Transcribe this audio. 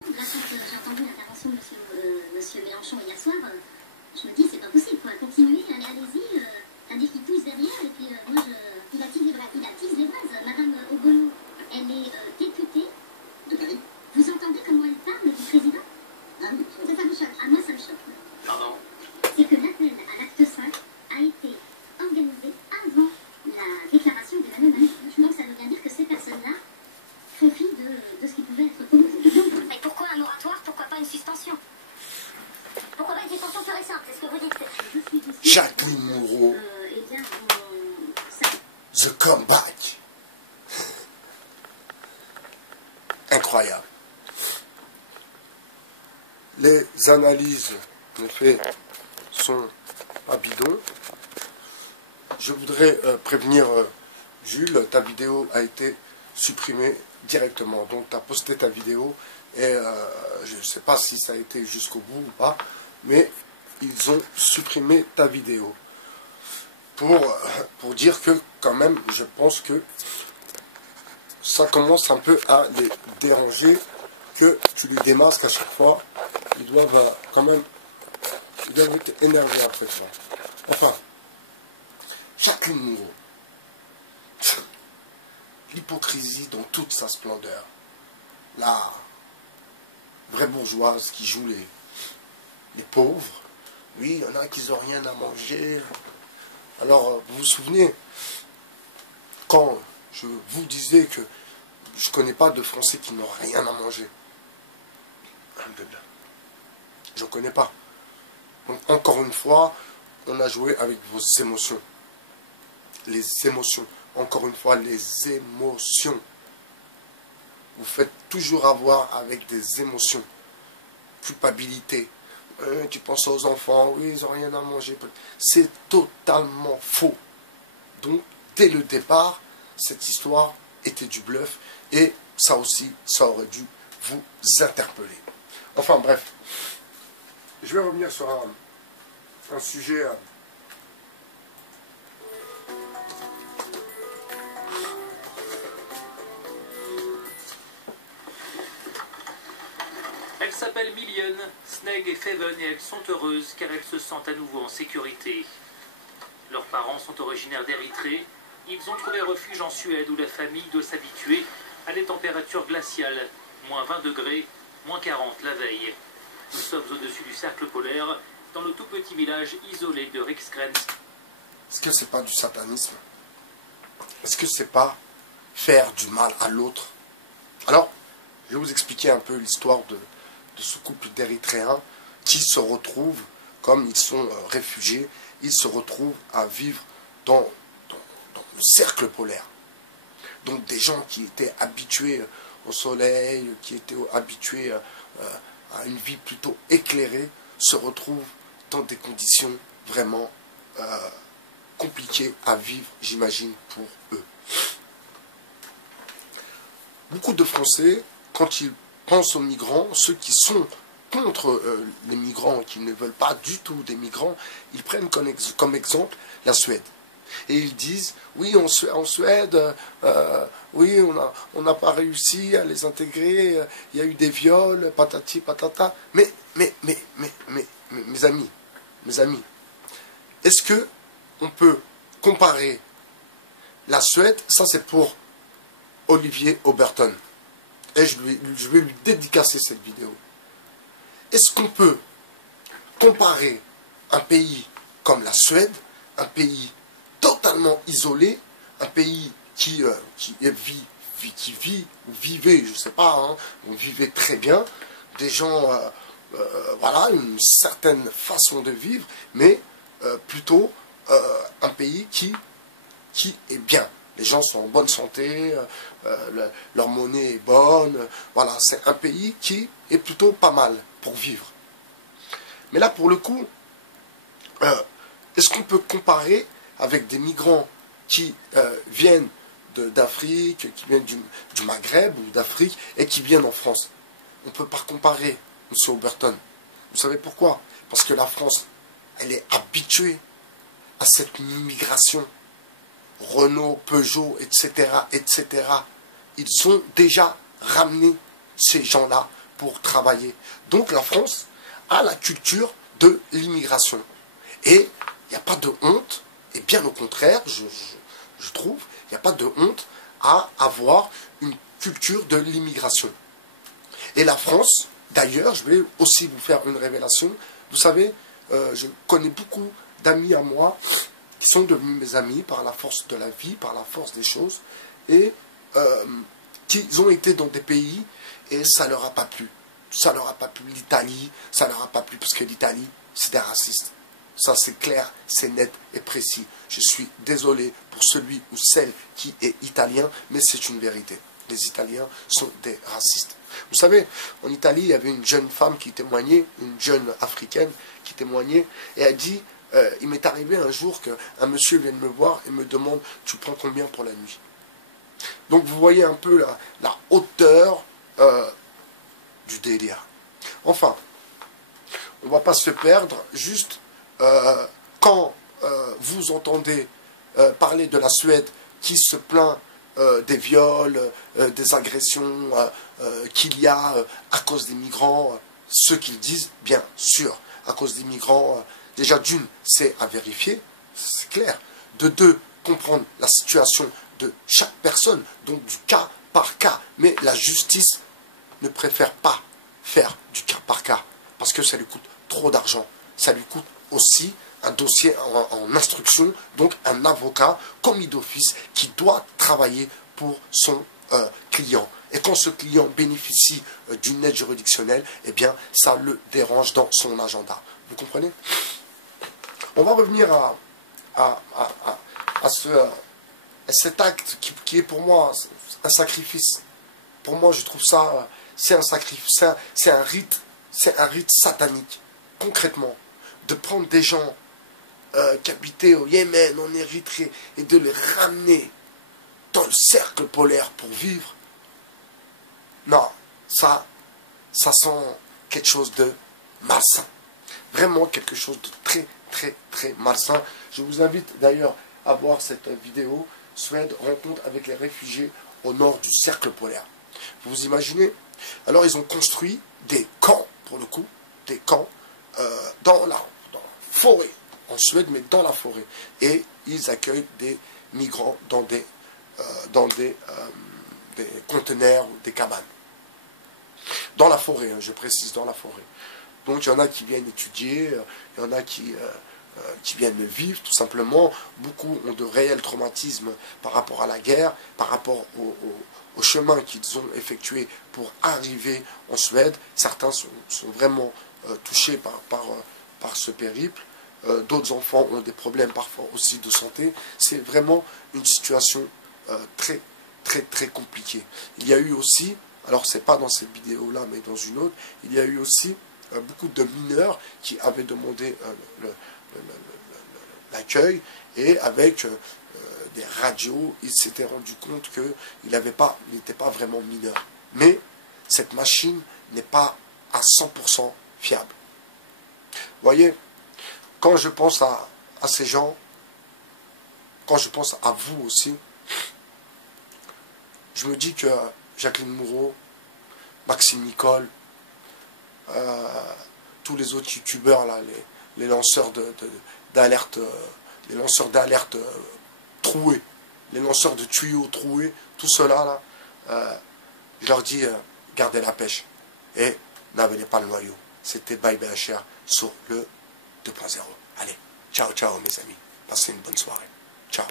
Là, quand j'ai entendu l'intervention de monsieur Mélenchon hier soir, je me dis, c'est pas possible, quoi. Continuez, allez-y, c'est-à-dire qu'il pousse derrière, et puis moi, il attise les braises. Madame Obono, elle est députée de Paris. Vous entendez comment elle parle du président? Ah oui. Ça vous choque? Ah, moi, ça me choque. Pardon? C'est que l'appel à l'acte 5 a été organisé avant la déclaration d'Emmanuel Macron. Donc, ça veut bien dire que ces personnes-là font fi de ce qui pouvait être commun. Mais pourquoi un moratoire? Pourquoi pas une suspension? Pourquoi pas une suspension pure et simple? C'est ce que vous dites. Jacqueline Moreau. The Comeback. Incroyable. Les analyses, en effet, sont pas bidons. Je voudrais prévenir Jules, ta vidéo a été supprimée directement. Donc tu as posté ta vidéo et je ne sais pas si ça a été jusqu'au bout ou pas, mais ils ont supprimé ta vidéo. Pour dire que quand même, je pense que ça commence un peu à les déranger, que tu les démasques à chaque fois. Ils doivent quand même, ils doivent être énervés après ça. Enfin, Jacqueline Moreau. L'hypocrisie dans toute sa splendeur. La vraie bourgeoise qui joue les pauvres. Oui, il y en a qui n'ont rien à manger. Alors, vous vous souvenez, quand je vous disais que je ne connais pas de Français qui n'ont rien à manger. Je ne connais pas. Donc, encore une fois, on a joué avec vos émotions. Les émotions. Encore une fois, les émotions. Vous faites toujours avoir avec des émotions. Culpabilité. Tu penses aux enfants, oui, ils n'ont rien à manger. C'est totalement faux. Donc, dès le départ, cette histoire était du bluff. Et ça aussi, ça aurait dû vous interpeller. Enfin, bref. Je vais revenir sur un sujet... Elles s'appellent Million, Sneg et Feven et elles sont heureuses car elles se sentent à nouveau en sécurité. Leurs parents sont originaires d'Érythrée. Ils ont trouvé refuge en Suède où la famille doit s'habituer à des températures glaciales, moins 20 degrés, moins 40 la veille. Nous sommes au-dessus du cercle polaire, dans le tout petit village isolé de Riksgrens. Est-ce que c'est pas du satanisme? Est-ce que c'est pas faire du mal à l'autre? Alors, je vais vous expliquer un peu l'histoire de ce couple d'Érythréens qui se retrouvent, comme ils sont réfugiés, ils se retrouvent à vivre dans le cercle polaire. Donc des gens qui étaient habitués au soleil, qui étaient habitués à une vie plutôt éclairée, se retrouvent dans des conditions vraiment compliquées à vivre, j'imagine, pour eux. Beaucoup de Français, quand ils pensent aux migrants, ceux qui sont contre les migrants, qui ne veulent pas du tout des migrants, ils prennent comme exemple la Suède. Et ils disent, oui, en Suède, oui, on n'a pas réussi à les intégrer, il y a eu des viols, patati patata. Mais, mes amis, est-ce que on peut comparer la Suède, ça c'est pour Olivier Oberton, et je vais lui dédicacer cette vidéo. Est-ce qu'on peut comparer un pays comme la Suède, un pays totalement isolé, un pays qui vivait, je ne sais pas, hein, on vivait très bien, des gens, voilà, une certaine façon de vivre, mais plutôt un pays qui est bien. Les gens sont en bonne santé, leur monnaie est bonne, voilà, c'est un pays qui est plutôt pas mal pour vivre. Mais là, pour le coup, est-ce qu'on peut comparer avec des migrants qui viennent d'Afrique, qui viennent du Maghreb ou d'Afrique, et qui viennent en France? On ne peut pas comparer, M. Oberton. Vous savez pourquoi? Parce que la France, elle est habituée à cette migration. Renault, Peugeot, etc., etc. Ils ont déjà ramené ces gens-là pour travailler. Donc la France a la culture de l'immigration. Et il n'y a pas de honte, et bien au contraire, je trouve, il n'y a pas de honte à avoir une culture de l'immigration. Et la France, d'ailleurs, je vais aussi vous faire une révélation. Vous savez, je connais beaucoup d'amis à moi qui sont devenus mes amis par la force de la vie, par la force des choses, et qui ont été dans des pays et ça leur a pas plu. Ça leur a pas plu. L'Italie, ça leur a pas plu parce que l'Italie, c'est des racistes. Ça, c'est clair, c'est net et précis. Je suis désolé pour celui ou celle qui est italien, mais c'est une vérité. Les Italiens sont des racistes. Vous savez, en Italie, il y avait une jeune femme qui témoignait, une jeune africaine qui témoignait, et elle dit, il m'est arrivé un jour qu'un monsieur vienne me voir et me demande, tu prends combien pour la nuit? Donc vous voyez un peu la hauteur du délire. Enfin, on ne va pas se perdre, juste quand vous entendez parler de la Suède qui se plaint des viols, des agressions qu'il y a à cause des migrants, ceux qui le disent, bien sûr, à cause des migrants, déjà d'une, c'est à vérifier, c'est clair. De deux, comprendre la situation de chaque personne, donc du cas par cas. Mais la justice ne préfère pas faire du cas par cas, parce que ça lui coûte trop d'argent. Ça lui coûte aussi un dossier en instruction, donc un avocat commis d'office qui doit travailler pour son client. Et quand ce client bénéficie d'une aide juridictionnelle, eh bien, ça le dérange dans son agenda. Vous comprenez? On va revenir à cet acte qui est pour moi un sacrifice. Pour moi, je trouve ça, c'est un sacrifice, c'est un rite satanique, concrètement. De prendre des gens qui habitaient au Yémen, en Érythrée, et de les ramener dans le cercle polaire pour vivre. Non, ça sent quelque chose de malsain. Vraiment quelque chose de très, très, très malsain. Je vous invite d'ailleurs à voir cette vidéo, Suède, rencontre avec les réfugiés au nord du cercle polaire. Vous imaginez? Alors ils ont construit des camps, pour le coup, des camps dans la forêt, en Suède, mais dans la forêt. Et ils accueillent des migrants dans des conteneurs ou des cabanes. Dans la forêt, hein, je précise, dans la forêt. Donc il y en a qui viennent étudier, il y en a qui viennent vivre tout simplement. Beaucoup ont de réels traumatismes par rapport à la guerre, par rapport au chemin qu'ils ont effectué pour arriver en Suède. Certains sont vraiment touchés par ce périple. D'autres enfants ont des problèmes parfois aussi de santé. C'est vraiment une situation très, très, très compliquée. Il y a eu aussi, alors c'est pas dans cette vidéo-là, mais dans une autre, il y a eu aussi beaucoup de mineurs qui avaient demandé l'accueil, et avec des radios, ils s'étaient rendu compte qu'il n'était pas vraiment mineur. Mais cette machine n'est pas à 100% fiable. Vous voyez, quand je pense à ces gens, quand je pense à vous aussi, je me dis que Jacqueline Moureau, Maxime Nicole, tous les autres youtubeurs là, les lanceurs d'alerte, les lanceurs d'alerte troués, les lanceurs de tuyaux troués, tout cela là, je leur dis gardez la pêche et n'avalez pas le noyau. C'était Bye BHR sur le 2.0. Allez, ciao ciao mes amis, passez une bonne soirée, ciao.